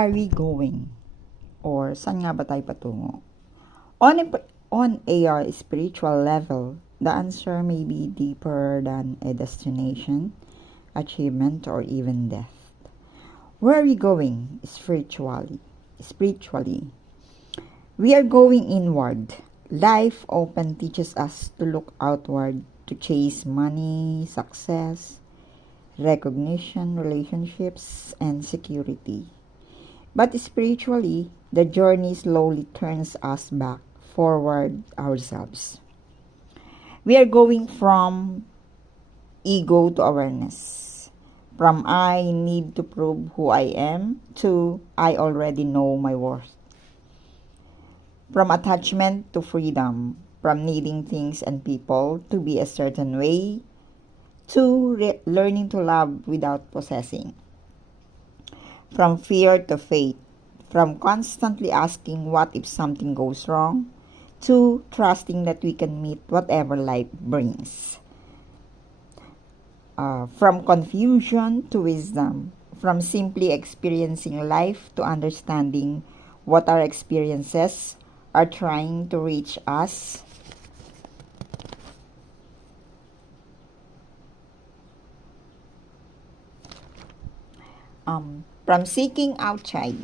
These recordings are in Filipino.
are we going? Or saan nga ba tayo patungo? On a spiritual level, the answer may be deeper than a destination, achievement, or even death. Where are we going spiritually? We are going inward. Life often teaches us to look outward to chase money, success, recognition, relationships, and security. But spiritually, the journey slowly turns us back forward ourselves. We are going from ego to awareness. From I need to prove who I am to I already know my worth. From attachment to freedom. From needing things and people to be a certain way to learning to love without possessing. From fear to faith. From constantly asking what if something goes wrong to trusting that we can meet whatever life brings. From confusion to wisdom. From simply experiencing life to understanding what our experiences are trying to reach us. From seeking outside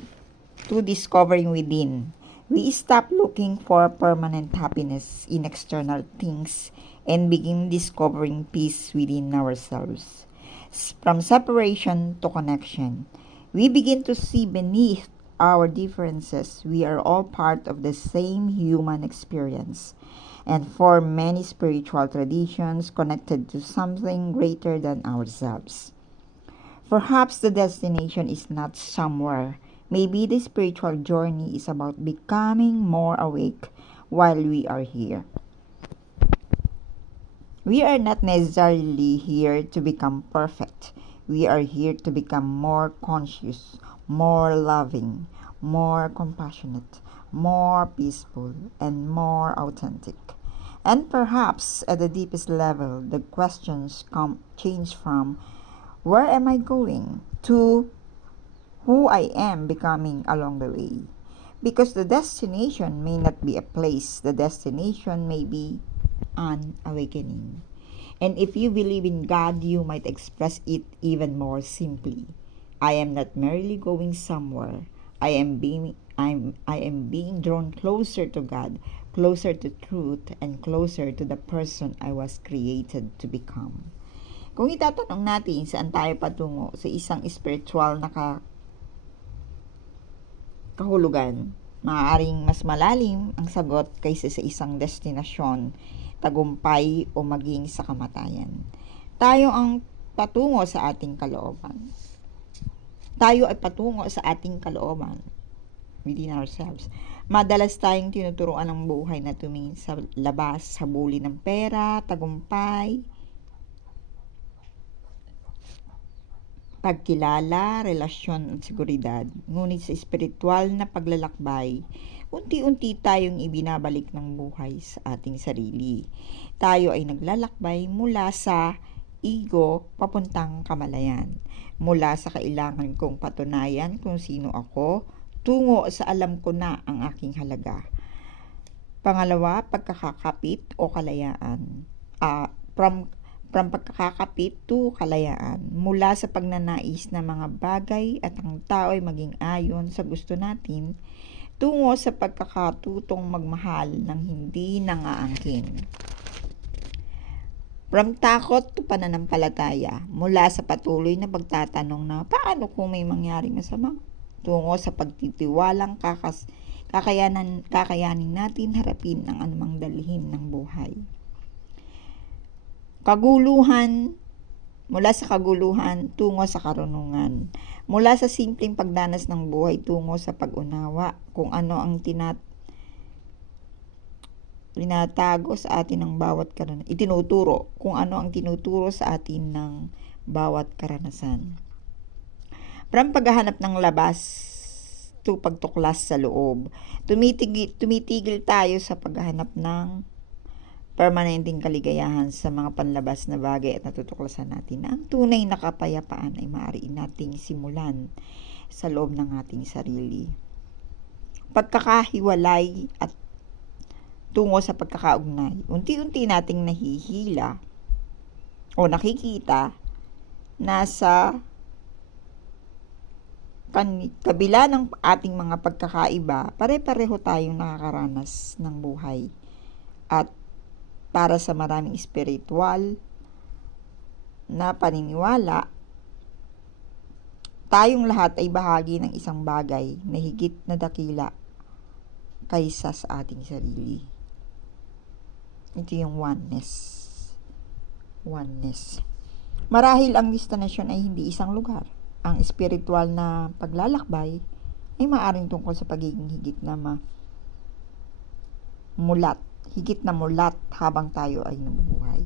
to discovering within. We stop looking for permanent happiness in external things and begin discovering peace within ourselves. From separation to connection, we begin to see beneath our differences we are all part of the same human experience and form many spiritual traditions connected to something greater than ourselves. Perhaps the destination is not somewhere. Maybe the spiritual journey is about becoming more awake while we are here. We are not necessarily here to become perfect. We are here to become more conscious, more loving, more compassionate, more peaceful, and more authentic. And perhaps at the deepest level, the questions change from where am I going to who I am becoming along the way. Because the destination may not be a place, the destination may be an awakening. And if you believe in God, you might express it even more simply. I am not merely going somewhere. I am being drawn closer to God, closer to truth, and closer to the person I was created to become. Kung itatanong natin saan tayo patungo sa isang spiritual na kahulugan, maaaring mas malalim ang sagot kaysa sa isang destinasyon, tagumpay o maging sa kamatayan. Tayo ang patungo sa ating kalooban. Tayo ay patungo sa ating kalooban within ourselves. Madalas tayong tinuturuan ng buhay na tumingin sa labas, habulin ng pera, tagumpay, pagkilala, relasyon at seguridad. Ngunit sa espiritual na paglalakbay, unti-unti tayong ibinabalik ng buhay sa ating sarili. Tayo ay naglalakbay mula sa ego papuntang kamalayan. Mula sa kailangan kong patunayan kung sino ako, tungo sa alam ko na ang aking halaga. Pangalawa, pagkakakapit o kalayaan. From pagkakakapit to kalayaan, mula sa pagnanais na mga bagay at ang tao ay maging ayon sa gusto natin, tungo sa pagkakatutong magmahal ng hindi nangaangkin. From takot to pananampalataya, mula sa patuloy na pagtatanong na paano kung may mangyaring masama, tungo sa pagtitiwalang kakayanin natin harapin ang anumang dalhin ng buhay. Kaguluhan, mula sa kaguluhan tungo sa karunungan. Mula sa simpleng pagdanas ng buhay tungo sa pag-unawa kung ano ang tinatago sa atin ng bawat karanasan. Itinuturo kung ano ang tinuturo sa atin ng bawat karanasan. From paghahanap ng labas to pagtuklas sa loob. Tumitigil tayo sa paghahanap ng permanenteng kaligayahan sa mga panlabas na bagay at natutuklasan natin na ang tunay na kapayapaan ay maaari nating simulan sa loob ng ating sarili. Pagkakahiwalay at tungo sa pagkakaugnay, unti-unti nating nahihila o nakikita na sa kabila ng ating mga pagkakaiba, pare-pareho tayong nakakaranas ng buhay. At para sa maraming espiritual na paniniwala, tayong lahat ay bahagi ng isang bagay na higit na dakila kaysa sa ating sarili. Ito yung oneness. Oneness. Marahil ang destinasyon ay hindi isang lugar. Ang espiritual na paglalakbay ay maaaring tungkol sa pagiging higit na mulat habang tayo ay nabubuhay.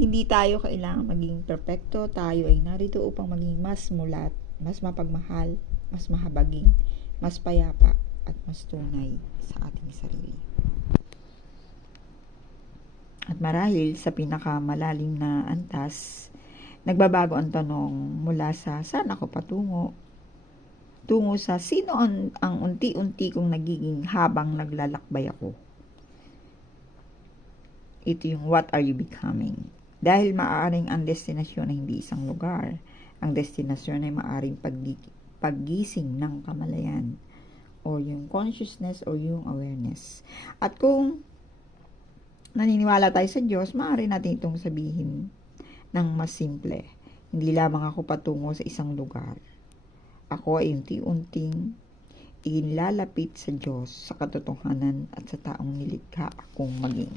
Hindi tayo kailangan maging perpekto, tayo ay narito upang maging mas mulat, mas mapagmahal, mas mahabagin, mas payapa, at mas tunay sa ating sarili. At marahil sa pinakamalalim na antas, nagbabago ang tanong mula sa saan ako patungo, tungo sa sino ang unti-unti kong nagiging habang naglalakbay ako. Ito yung what are you becoming? Dahil maaaring ang destinasyon ay hindi isang lugar, ang destinasyon ay maaaring paggising ng kamalayan, o yung consciousness o yung awareness. At kung naniniwala tayo sa Diyos, maaari natin itong sabihin ng mas simple. Hindi lamang ako patungo sa isang lugar. Ako ay unti-unting ilalapit sa Diyos, sa katotohanan at sa taong nilikha akong maging.